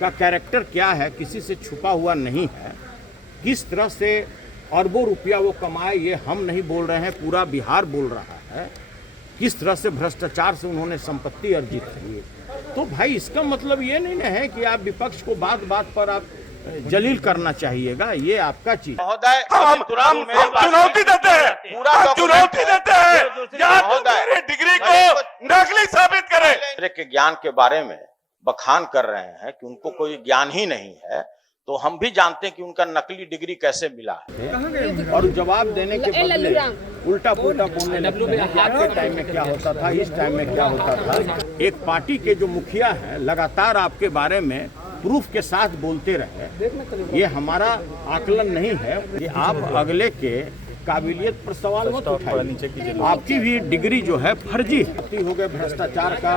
का कैरेक्टर क्या है किसी से छुपा हुआ नहीं है। किस तरह से अरबों रुपया वो कमाए ये हम नहीं बोल रहे हैं, पूरा बिहार बोल रहा है। किस तरह से भ्रष्टाचार से उन्होंने संपत्ति अर्जित की। तो भाई इसका मतलब ये नहीं ना है कि आप विपक्ष को बात बात पर आप जलील करना चाहिएगा, ये आपका चीज। महोदय हम चुनौती देते हैं, हम चुनौती देते हैं, या तो मेरी डिग्री को नकली साबित करें। के ज्ञान के बारे में बखान कर रहे हैं कि उनको कोई ज्ञान ही नहीं है, तो हम भी जानते हैं कि उनका नकली डिग्री कैसे मिला है। और जवाब देने के बदले उल्टा पुल्टा बोलने लगते हैं कि आपके टाइम में क्या होता था, इस टाइम में क्या होता था। एक पार्टी के जो मुखिया हैं लगातार आपके बारे में प्रूफ के साथ बोलते रहे, ये हमारा आकलन नहीं है कि आप अगले के काबिलियत पर सवाल मत उठाइए। आपकी भी डिग्री जो है फर्जी हो गए, भ्रष्टाचार का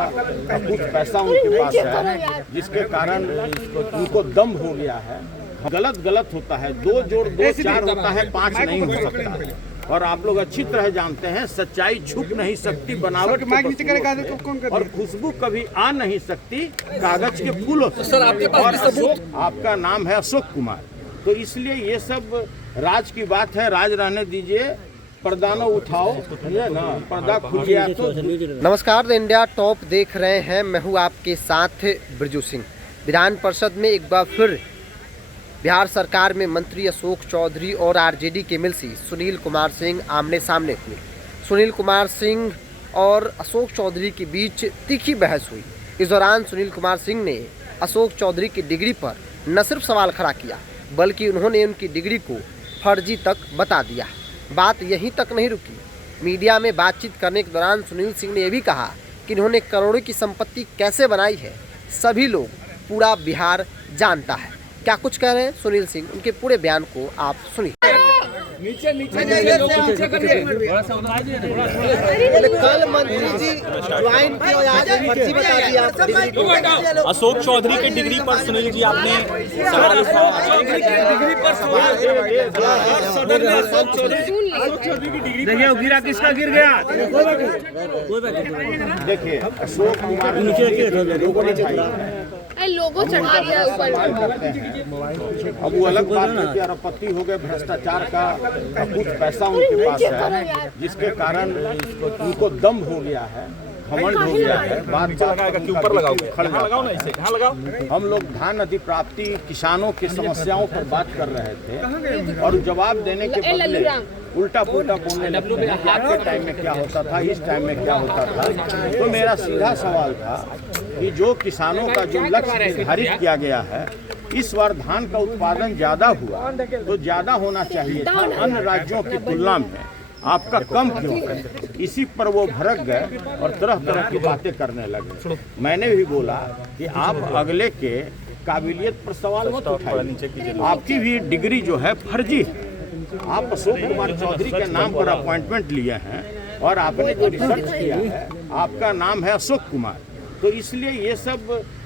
कुछ पैसा उनके पास है जिसके कारण उनको दम्भ हो गया है। गलत होता है, 2 जोड़ 2 4 होता है, 5 नहीं हो सकता। और आप लोग अच्छी तरह जानते हैं सच्चाई छुप नहीं सकती बनावट और खुशबू कभी आ नहीं सकती कागज के फूलों से। सर आपके पास भी सबूत, आपका नाम है अशोक कुमार, तो इसलिए ये सब राज की बात है, राज रहने दीजिए, पर्दा न उठाओ, है ना, पर्दा खुल गया तो। नमस्कार, द इंडिया टॉप देख रहे हैं, मैं हूँ आपके साथ ब्रजू सिंह। विधान परिषद में एक बार फिर बिहार सरकार में मंत्री अशोक चौधरी और आरजेडी के एमएलसी सुनील कुमार सिंह आमने सामने हुए। सुनील कुमार सिंह और अशोक चौधरी के बीच तीखी बहस हुई। इस दौरान सुनील कुमार सिंह ने अशोक चौधरी की डिग्री पर न सिर्फ सवाल खड़ा किया बल्कि उन्होंने उनकी डिग्री को फर्जी तक बता दिया। बात यहीं तक नहीं रुकी। मीडिया में बातचीत करने के दौरान सुनील सिंह ने यह भी कहा कि उन्होंने करोड़ों की संपत्ति कैसे बनाई है सभी लोग, पूरा बिहार जानता है। क्या कुछ कह रहे हैं सुनील सिंह, उनके पूरे बयान को आप सुनिए। कल मंत्री जी ज्वाइन किए और आज फर्जी बता दिया। अशोक चौधरी की डिग्री पर सुनील जी आपने सवाल देखिए गिरा, किसका गिर गया? देखिए अशोक कुमार लोगों चढ़ा दिया ऊपर। अब वो अलग बात है कि आपत्ति हो गए, भ्रष्टाचार का कुछ पैसा उनके पास है जिसके कारण उनको दम्भ हो गया है, घमंड हो गया है। बात के ऊपर लगाओ ना, इसे यहाँ लगाओ। हम लोग धान अधिप्राप्ति किसानों की समस्याओं पर बात कर रहे थे और जवाब देने के बदले उल्टा पुल्टा बोलने लगते हैं कि आपके टाइम में क्या होता था, इस टाइम में क्या होता था। तो मेरा सीधा सवाल था कि जो किसानों का जो लक्ष्य निर्धारित किया गया है, इस बार धान का उत्पादन ज्यादा हुआ तो ज्यादा होना चाहिए था, अन्य राज्यों की तुलना में आपका कम क्यों है? इसी पर वो भड़क गए और तरह तरह की बातें करने लगे। मैंने भी बोला कि आप अगले के काबिलियत पर सवाल मत उठाइए। आपकी भी डिग्री जो है फर्जी है। आप अशोक कुमार चौधरी के नाम पर अपॉइंटमेंट लिए हैं और आपने जो रिसर्च किया है आपका नाम है अशोक कुमार, तो इसलिए ये सब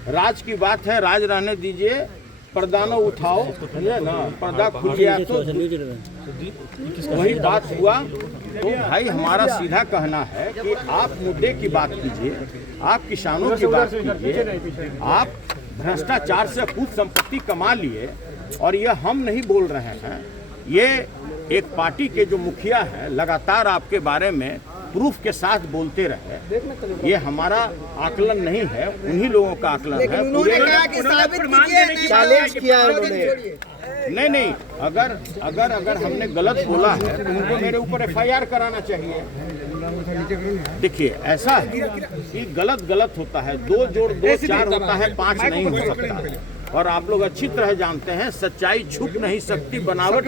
राज की बात है, राज रहने दीजिए, पर्दा न उठाओ, है ना, पर्दा खुल गया तो वही बात हुआ। तो भाई हमारा सीधा कहना है कि आप मुद्दे की बात कीजिए, आप किसानों की बात कीजिए। आप भ्रष्टाचार से खुद संपत्ति कमा लिए और ये हम नहीं बोल रहे हैं, ये एक पार्टी के जो मुखिया हैं लगातार आपके बारे में प्रूफ के साथ बोलते रहे, ये हमारा आकलन नहीं है, उन्हीं लोगों का आकलन है। चैलेंज किया है उन्होंने। नहीं, अगर हमने गलत बोला है तो उनको मेरे ऊपर FIR कराना चाहिए। देखिए ऐसा है कि गलत होता है, 2 जोड़ 2 4 होता है, 5 नहीं हो सकता। और आप लोग अच्छी तरह जानते हैं सच्चाई छुप नहीं सकती बनावट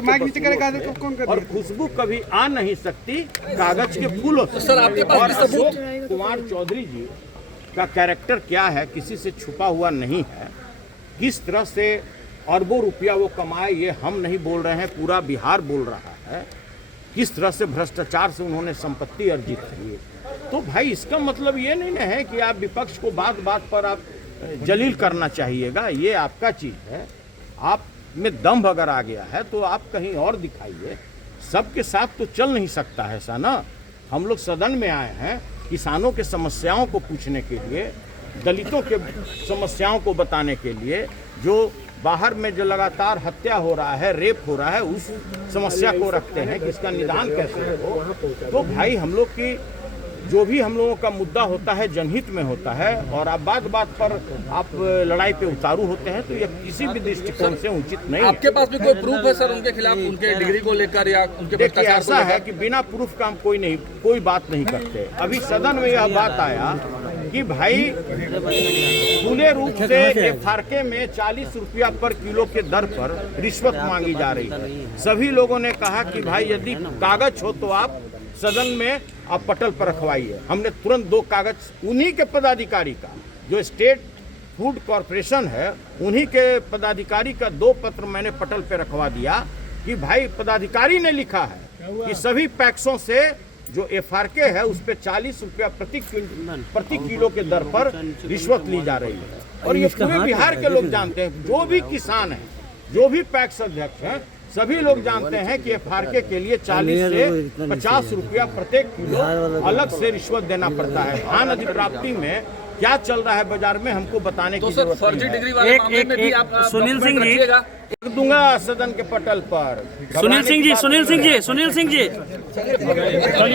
और खुशबू कभी आ नहीं सकती कागज के फूलों से। सर आपके पास भी सबूत, अशोक कुमार चौधरी जी का कैरेक्टर क्या है किसी से छुपा हुआ नहीं है। किस तरह से अरबों रुपया वो कमाए ये हम नहीं बोल रहे हैं, पूरा बिहार बोल रहा है। किस तरह से भ्रष्टाचार से उन्होंने संपत्ति अर्जित की। तो भाई इसका मतलब ये नहीं ना है कि आप विपक्ष को बात बात पर आप जलील करना चाहिएगा, ये आपका चीज है। आप में दम्भ अगर आ गया है तो आप कहीं और दिखाइए। सबके साथ तो चल नहीं सकता है ऐसा ना। हम लोग सदन में आए हैं किसानों के समस्याओं को पूछने के लिए, दलितों के समस्याओं को बताने के लिए, जो बाहर में जो लगातार हत्या हो रहा है, रेप हो रहा है, उस समस्या को रखते हैं कि इसका निदान कैसे हो। तो भाई हम लोग की जो भी हम लोगों का मुद्दा होता है जनहित में होता है, और आप बात बात पर आप लड़ाई पे उतारू होते हैं, तो यह किसी भी दृष्टिकोण से उचित नहीं है। आपके पास भी कोई प्रूफ है सर उनके खिलाफ, उनके डिग्री को लेकर या उनके देखिए भ्रष्टाचार को ऐसा है लेकर? कि बिना प्रूफ का हम कोई बात नहीं करते। अभी सदन में यह बात आया कि भाई खुले रूप से एफआरके में 40 रुपया पर किलो के दर पर रिश्वत मांगी जा रही है। सभी लोगों ने कहा कि भाई यदि कागज हो तो आप सदन में आप पटल पर रखवाइए। हमने तुरंत 2 कागज उन्हीं के पदाधिकारी का, जो स्टेट फूड कॉरपोरेशन है, उन्हीं के पदाधिकारी का 2 पत्र मैंने पटल पे रखवा दिया कि भाई पदाधिकारी ने लिखा है कि सभी पैक्सों से जो एफआरके है उस पे 40 रुपया प्रति किलो के दर पर रिश्वत ली जा रही है। और ये पूरे बिहार के लोग जानते हैं, जो भी किसान है, जो भी पैक्स अध्यक्ष हैं, सभी लोग जानते हैं कि एफआरके के लिए 40 से 50 रुपया प्रत्येक किलो अलग से रिश्वत देना पड़ता है। धान अधिप्राप्ति में क्या चल रहा है बाजार में हमको बताने की जरूरत फर्जी नहीं है। डिग्री वाले मामले में भी आप सुनील सिंह जी रख दूंगा सदन के पटल पर। सुनील सिंह जी